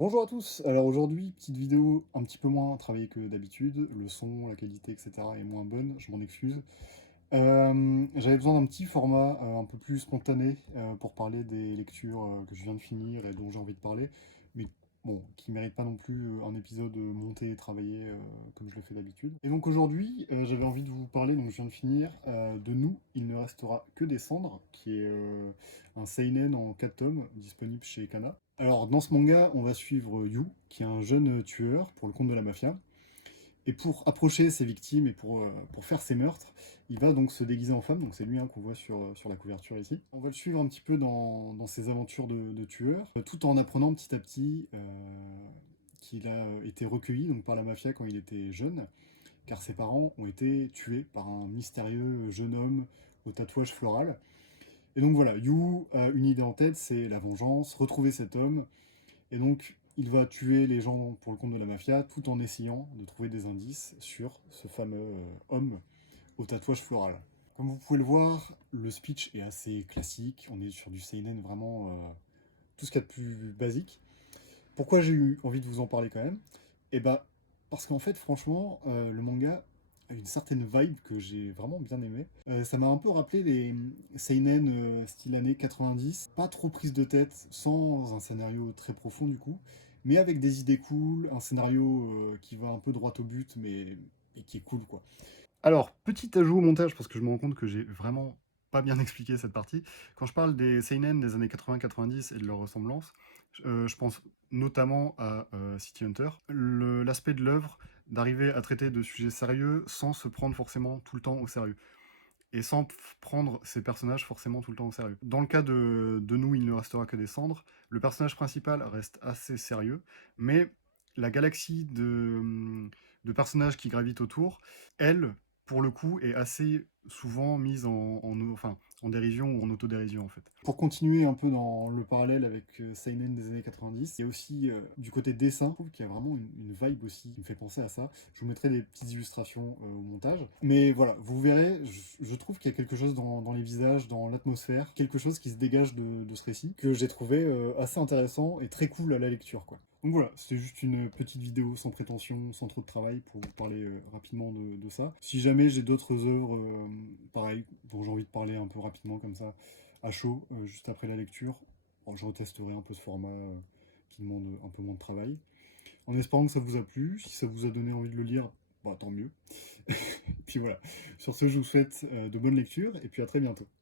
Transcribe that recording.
Bonjour à tous, alors aujourd'hui, petite vidéo un petit peu moins travaillée que d'habitude, le son, la qualité, etc. est moins bonne, je m'en excuse. J'avais besoin d'un petit format un peu plus spontané pour parler des lectures que je viens de finir et dont j'ai envie de parler, mais bon, qui ne méritent pas non plus un épisode monté et travaillé comme je le fais d'habitude. Et donc aujourd'hui, j'avais envie de vous parler, donc je viens de finir, de Nous, il ne restera que des cendres, qui est un seinen en 4 tomes, disponible chez Kana. Alors dans ce manga, on va suivre Yu, qui est un jeune tueur pour le compte de la mafia. Et pour approcher ses victimes et pour faire ses meurtres, il va donc se déguiser en femme, donc c'est lui hein, qu'on voit sur la couverture ici. On va le suivre un petit peu dans ses aventures de tueur, tout en apprenant petit à petit qu'il a été recueilli donc, par la mafia quand il était jeune, car ses parents ont été tués par un mystérieux jeune homme au tatouage floral. Et donc voilà, Yu a une idée en tête, c'est la vengeance, retrouver cet homme, et donc, il va tuer les gens pour le compte de la mafia, tout en essayant de trouver des indices sur ce fameux homme au tatouage floral. Comme vous pouvez le voir, le speech est assez classique, on est sur du seinen vraiment tout ce qu'il y a de plus basique. Pourquoi j'ai eu envie de vous en parler quand même? Eh bah, parce qu'en fait, franchement, le manga a une certaine vibe que j'ai vraiment bien aimé. Ça m'a un peu rappelé les seinen style années 90, pas trop prise de tête, sans un scénario très profond du coup, mais avec des idées cool, un scénario qui va un peu droit au but, mais et qui est cool quoi. Alors, petit ajout au montage, parce que je me rends compte que j'ai vraiment pas bien expliqué cette partie. Quand je parle des seinen des années 80-90 et de leur ressemblance, je pense notamment à City Hunter. L'aspect de l'œuvre, d'arriver à traiter de sujets sérieux sans se prendre forcément tout le temps au sérieux. Et sans prendre ces personnages forcément tout le temps au sérieux. Dans le cas de Nous, il ne restera que des cendres, le personnage principal reste assez sérieux, mais la galaxie de personnages qui gravitent autour, elle, pour le coup, est assez souvent mise enfin, en dérision ou en autodérision en fait. Pour continuer un peu dans le parallèle avec Seinen des années 90, il y a aussi du côté dessin, je trouve qu'il y a vraiment une vibe aussi qui me fait penser à ça. Je vous mettrai des petites illustrations au montage. Mais voilà, vous verrez, je trouve qu'il y a quelque chose dans les visages, dans l'atmosphère, quelque chose qui se dégage de ce récit, que j'ai trouvé assez intéressant et très cool à la lecture quoi. Donc voilà, c'était juste une petite vidéo sans prétention, sans trop de travail pour vous parler rapidement de ça. Si jamais j'ai d'autres œuvres, pareil, dont j'ai envie de parler un peu rapidement comme ça, à chaud, juste après la lecture, bon, je retesterai un peu ce format qui demande un peu moins de travail. En espérant que ça vous a plu, si ça vous a donné envie de le lire, bah, tant mieux. Puis voilà, sur ce, je vous souhaite de bonnes lectures et puis à très bientôt.